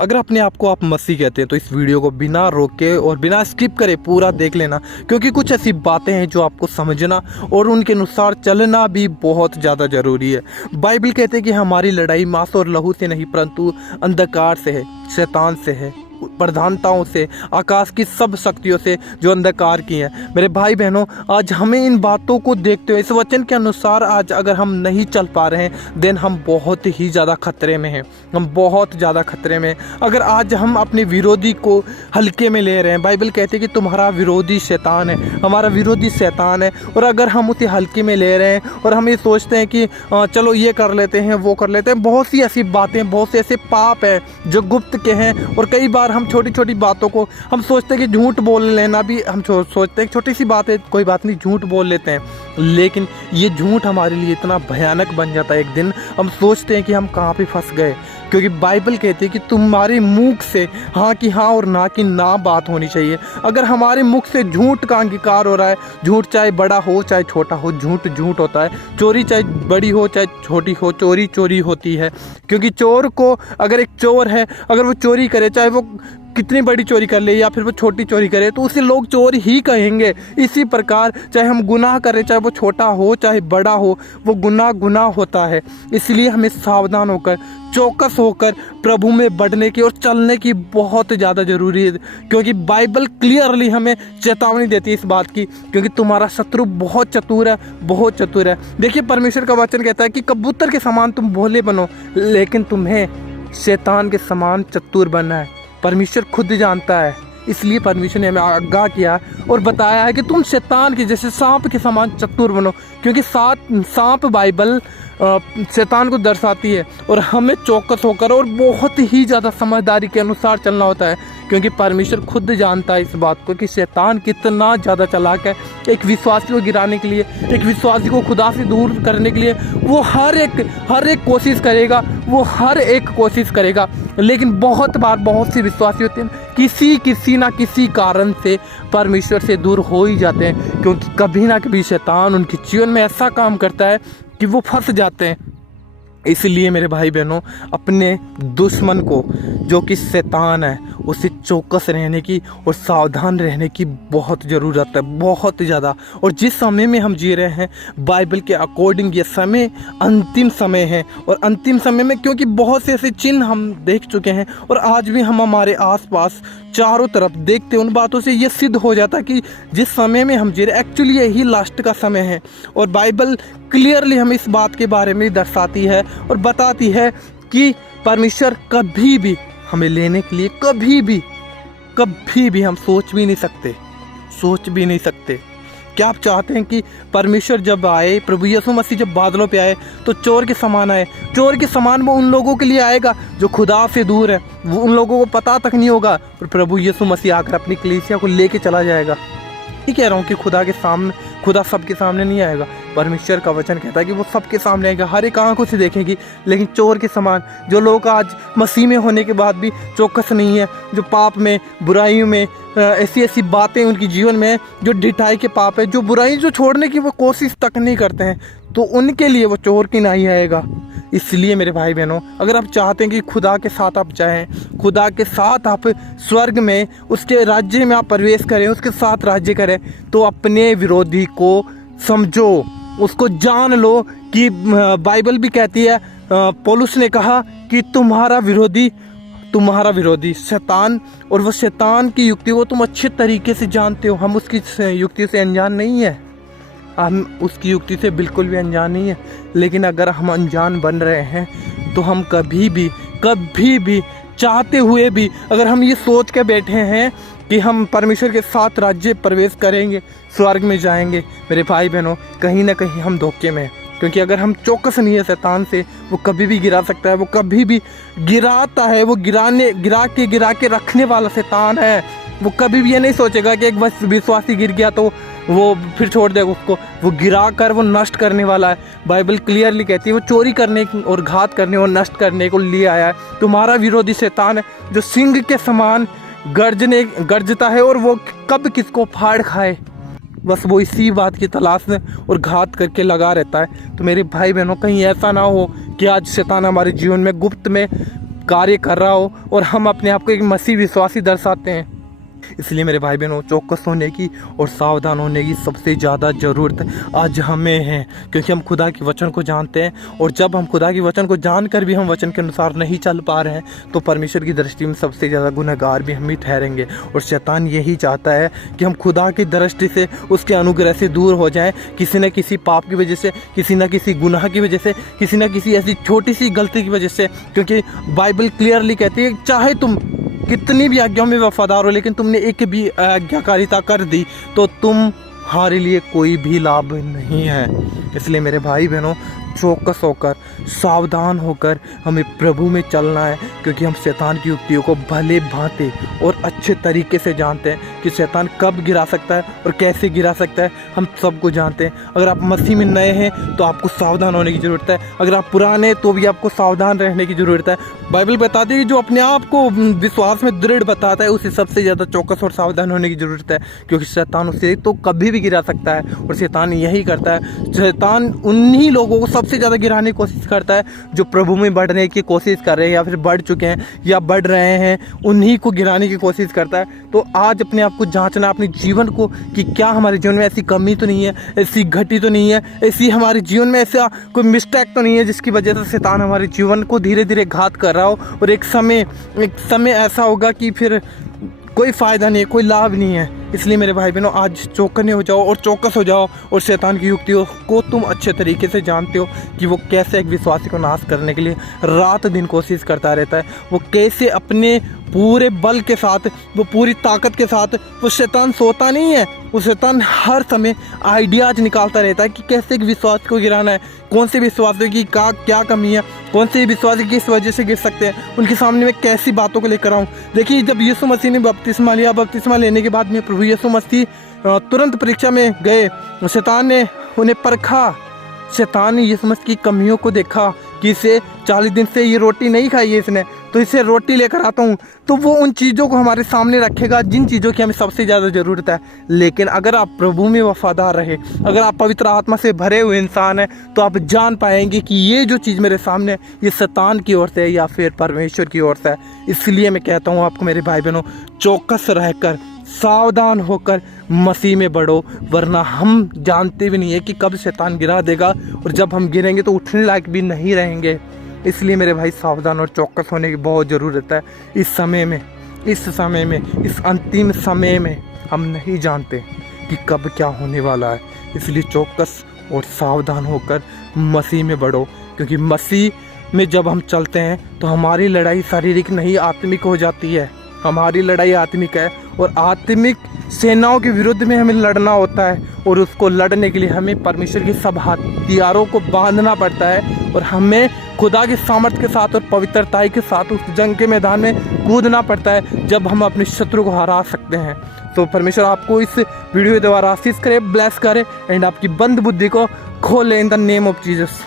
अगर अपने आप को आप मसीह कहते हैं तो इस वीडियो को बिना रोके और बिना स्किप करे पूरा देख लेना, क्योंकि कुछ ऐसी बातें हैं जो आपको समझना और उनके अनुसार चलना भी बहुत ज़्यादा ज़रूरी है। बाइबल कहते हैं कि हमारी लड़ाई मांस और लहू से नहीं परंतु अंधकार से है, शैतान से है, प्रधानताओं से, आकाश की सब शक्तियों से जो अंधकार की हैं। मेरे भाई बहनों, आज हमें इन बातों को देखते हुए इस वचन के अनुसार आज अगर हम नहीं चल पा रहे हैं देन हम बहुत ही ज़्यादा खतरे में हैं, हम बहुत ज़्यादा खतरे में। अगर आज हम अपने विरोधी को हल्के में ले रहे हैं, बाइबल कहती है कि तुम्हारा विरोधी शैतान है, हमारा विरोधी शैतान है, और अगर हम उसे हल्के में ले रहे हैं और हम ये सोचते हैं कि चलो ये कर लेते हैं वो कर लेते हैं, बहुत सी ऐसी बातें, बहुत से ऐसे पाप हैं जो गुप्त के हैं। और कई बार हम छोटी छोटी बातों को हम सोचते हैं कि झूठ बोल लेना भी, हम सोचते हैं कि छोटी सी बात है कोई बात नहीं, झूठ बोल लेते हैं, लेकिन ये झूठ हमारे लिए इतना भयानक बन जाता है। एक दिन हम सोचते हैं कि हम कहाँ पे फंस गए, क्योंकि बाइबल कहती है कि तुम्हारे मुख से हाँ की हाँ और ना की ना बात होनी चाहिए। अगर हमारे मुख से झूठ का अंगीकार हो रहा है, झूठ चाहे बड़ा हो चाहे छोटा हो, झूठ झूठ होता है, चोरी चाहे बड़ी हो चाहे छोटी हो, चोरी चोरी होती है। क्योंकि चोर को, अगर एक चोर है, अगर वो चोरी करे, चाहे वो कितनी बड़ी चोरी कर ले या फिर वो छोटी चोरी करे, तो उसे लोग चोर ही कहेंगे। इसी प्रकार चाहे हम गुनाह करें, चाहे वो छोटा हो चाहे बड़ा हो, वो गुनाह गुनाह होता है। इसलिए हमें सावधान होकर, चौकस होकर प्रभु में बढ़ने की और चलने की बहुत ज़्यादा ज़रूरी है, क्योंकि बाइबल क्लियरली हमें चेतावनी देती है इस बात की, क्योंकि तुम्हारा शत्रु बहुत चतुर है, बहुत चतुर है। देखिए, परमेश्वर का वचन कहता है कि कबूतर के समान तुम भोले बनो, लेकिन तुम्हें शैतान के समान चतुर बनना है। परमेश्वर खुद जानता है, इसलिए परमेश्वर ने हमें आगाह किया और बताया है कि तुम शैतान के जैसे सांप के समान चतुर बनो, क्योंकि सांप बाइबल शैतान को दर्शाती है। और हमें चौकस होकर और बहुत ही ज़्यादा समझदारी के अनुसार चलना होता है, क्योंकि परमेश्वर खुद जानता है इस बात को कि शैतान कितना ज़्यादा चालाक है। एक विश्वासी को गिराने के लिए, एक विश्वासी को खुदा से दूर करने के लिए वो हर एक कोशिश करेगा, वो हर एक कोशिश करेगा। लेकिन बहुत बार बहुत से विश्वासी होते हैं किसी ना किसी कारण से परमेश्वर से दूर हो ही जाते हैं, क्योंकि कभी ना कभी शैतान उनके जीवन में ऐसा काम करता है कि वो फंस जाते हैं। इसलिए मेरे भाई बहनों, अपने दुश्मन को जो कि शैतान है उसे चौकस रहने की और सावधान रहने की बहुत ज़रूरत है, बहुत ज़्यादा। और जिस समय में हम जी रहे हैं बाइबल के अकॉर्डिंग ये समय अंतिम समय है, और अंतिम समय में क्योंकि बहुत से ऐसे चिन्ह हम देख चुके हैं और आज भी हम हमारे आसपास चारों तरफ देखते हैं, उन बातों से ये सिद्ध हो जाता है कि जिस समय में हम जी रहे एक्चुअली यही लास्ट का समय है। और बाइबल क्लियरली हमें इस बात के बारे में दर्शाती है और बताती है कि परमेश्वर कभी भी हमें लेने के लिए कभी भी हम सोच भी नहीं सकते। क्या आप चाहते हैं कि परमेश्वर जब आए, प्रभु यीशु मसीह जब बादलों पे आए तो चोर के समान आए? चोर के समान वो उन लोगों के लिए आएगा जो खुदा से दूर है, वो उन लोगों को पता तक नहीं होगा, और प्रभु यीशु मसीह आकर अपनी कलीसिया को लेके चला जाएगा। ये कह रहा हूँ कि खुदा सबके सामने नहीं आएगा। परमेश्वर का वचन कहता है कि वो सबके सामने आएगा, हर एक आंखों से देखेगी। लेकिन चोर के समान जो लोग आज मसीह में होने के बाद भी चौकस नहीं है, जो पाप में, बुराइयों में, ऐसी बातें उनकी जीवन में, जो ढिठाई के पाप है, जो बुराई जो छोड़ने की वो कोशिश तक नहीं करते हैं, तो उनके लिए वो चोर की नहीं आएगा। इसलिए मेरे भाई बहनों, अगर आप चाहते हैं कि खुदा के साथ आप जाएं, खुदा के साथ आप स्वर्ग में, उसके राज्य में आप प्रवेश करें, उसके साथ राज्य करें, तो अपने विरोधी को समझो, उसको जान लो कि बाइबल भी कहती है, पौलुस ने कहा कि तुम्हारा विरोधी शैतान, और वो शैतान की युक्ति को तुम अच्छे तरीके से जानते हो। हम उसकी युक्ति से अनजान नहीं है, हम उसकी युक्ति से बिल्कुल भी अनजान नहीं है। लेकिन अगर हम अनजान बन रहे हैं तो हम कभी भी चाहते हुए भी अगर हम ये सोच के बैठे हैं कि हम परमेश्वर के साथ राज्य प्रवेश करेंगे, स्वर्ग में जाएंगे, मेरे भाई बहनों, कहीं ना कहीं हम धोखे में हैं। क्योंकि अगर हम चौकस नहीं है शैतान से, वो कभी भी गिरा सकता है, वो कभी भी गिराता है, वो गिरा के रखने वाला शैतान है। वो कभी भी ये नहीं सोचेगा कि एक बस विश्वासी गिर गया तो वो फिर छोड़ देगा उसको, वो गिरा कर वो नष्ट करने वाला है। बाइबल क्लियरली कहती है वो चोरी करने और घात करने और नष्ट करने को लिए आया है। तुम्हारा विरोधी शैतान है जो सिंह के समान गरजता है, और वो कब किसको फाड़ खाए, बस वो इसी बात की तलाश में और घात करके लगा रहता है। तो मेरे भाई बहनों, कहीं ऐसा ना हो कि आज शैतान हमारे जीवन में गुप्त में कार्य कर रहा हो और हम अपने आप को एक मसीह विश्वासी दर्शाते हैं। इसलिए मेरे भाई बहनों, चौकस होने की और सावधान होने की सबसे ज़्यादा ज़रूरत आज हमें है, क्योंकि हम खुदा के वचन को जानते हैं। और जब हम खुदा के वचन को जानकर भी हम वचन के अनुसार नहीं चल पा रहे हैं तो परमेश्वर की दृष्टि में सबसे ज़्यादा गुनहगार भी हम ही ठहरेंगे। और शैतान यही चाहता है कि हम खुदा की दृष्टि से, उसके अनुग्रह से दूर हो जाएं, किसी न किसी पाप की वजह से, किसी न किसी गुनाह की वजह से, किसी न किसी ऐसी छोटी सी गलती की वजह से। क्योंकि बाइबल क्लियरली कहती है, चाहे तुम कितनी भी आज्ञाओं में वफादार हो, लेकिन तुमने एक भी आज्ञाकारिता कर दी तो तुम्हारे लिए कोई भी लाभ नहीं है। इसलिए मेरे भाई बहनों, चौकस होकर, सावधान होकर हमें प्रभु में चलना है, क्योंकि हम शैतान की युक्तियों को भले भांति और अच्छे तरीके से जानते हैं कि शैतान कब गिरा सकता है और कैसे गिरा सकता है। हम सबको जानते हैं। अगर आप मसीह में नए हैं तो आपको सावधान होने की ज़रूरत है, अगर आप पुराने तो भी आपको सावधान रहने की ज़रूरत है। बाइबल बताती है कि जो अपने आप को विश्वास में दृढ़ बताता है उसे सबसे ज़्यादा चौकस और सावधान होने की ज़रूरत है, क्योंकि शैतान उसे तो कभी भी गिरा सकता है। और शैतान यही करता है, शैतान उन्हीं लोगों को सबसे ज़्यादा गिराने की कोशिश करता है जो प्रभु में बढ़ने की कोशिश कर रहे हैं या फिर बढ़ चुके हैं या बढ़ रहे हैं, उन्हीं को गिराने की कोशिश करता है। तो आज अपने आप को जांचना, अपने जीवन को, कि क्या हमारे जीवन में ऐसी कमी तो नहीं है, ऐसी घटी तो नहीं है, ऐसी हमारे जीवन में ऐसा कोई मिस्टेक तो नहीं है जिसकी वजह से शैतान हमारे जीवन को धीरे धीरे घात कर रहा हो और एक समय ऐसा होगा कि फिर कोई फ़ायदा नहीं है, कोई लाभ नहीं है। इसलिए मेरे भाई बहनों, आज चौकन्ने हो जाओ और चौकस हो जाओ। और शैतान की युक्तियों को तुम अच्छे तरीके से जानते हो कि वो कैसे एक विश्वासी को नाश करने के लिए रात दिन कोशिश करता रहता है। वो कैसे अपने पूरे बल के साथ, वो पूरी ताकत के साथ, वो शैतान सोता नहीं है। वो शैतान हर समय आइडियाज निकालता रहता है कि कैसे एक विश्वास को गिराना है, कौन से विश्वासी की क्या कमी है, कौन से विश्वासी किस वजह से गिर सकते हैं, उनके सामने मैं कैसी बातों को लेकर आऊँ। देखिए, जब यीशु मसीह ने बपतिस्मा लिया, बपतिस्मा लेने के बाद में प्रभु यीशु मसीह तुरंत परीक्षा में गए। शैतान ने उन्हें परखा, शैतान ने यीशु मसीह की कमियों को देखा कि इसे 40 दिन से ये रोटी नहीं खाई है इसने, तो इसे रोटी लेकर आता हूँ। तो वो उन चीज़ों को हमारे सामने रखेगा जिन चीज़ों की हमें सबसे ज़्यादा ज़रूरत है। लेकिन अगर आप प्रभु में वफादार रहे, अगर आप पवित्र आत्मा से भरे हुए इंसान हैं, तो आप जान पाएंगे कि ये जो चीज़ मेरे सामने, ये शैतान की ओर से है या फिर परमेश्वर की ओर से है। इसलिए मैं कहता हूँ आपको मेरे भाई बहनों, चौकस रहकर, सावधान होकर मसीह में बढ़ो, वरना हम जानते भी नहीं है कि कब शैतान गिरा देगा और जब हम गिरेंगे तो उठने लायक भी नहीं रहेंगे। इसलिए मेरे भाई, सावधान और चौकस होने की बहुत ज़रूरत है। इस समय में, इस अंतिम समय में हम नहीं जानते कि कब क्या होने वाला है। इसलिए चौकस और सावधान होकर मसीह में बढ़ो, क्योंकि मसीह में जब हम चलते हैं तो हमारी लड़ाई शारीरिक नहीं, आत्मिक हो जाती है। हमारी लड़ाई आत्मिक है और आत्मिक सेनाओं के विरुद्ध में हमें लड़ना होता है। और उसको लड़ने के लिए हमें परमेश्वर के सब हथियारों को बांधना पड़ता है और हमें खुदा के सामर्थ्य के साथ और पवित्रता के साथ उस जंग के मैदान में कूदना पड़ता है, जब हम अपने शत्रु को हरा सकते हैं। तो परमेश्वर आपको इस वीडियो के द्वारा आशीष करे, ब्लेस करे एंड आपकी बंद बुद्धि को खोले in the name of Jesus.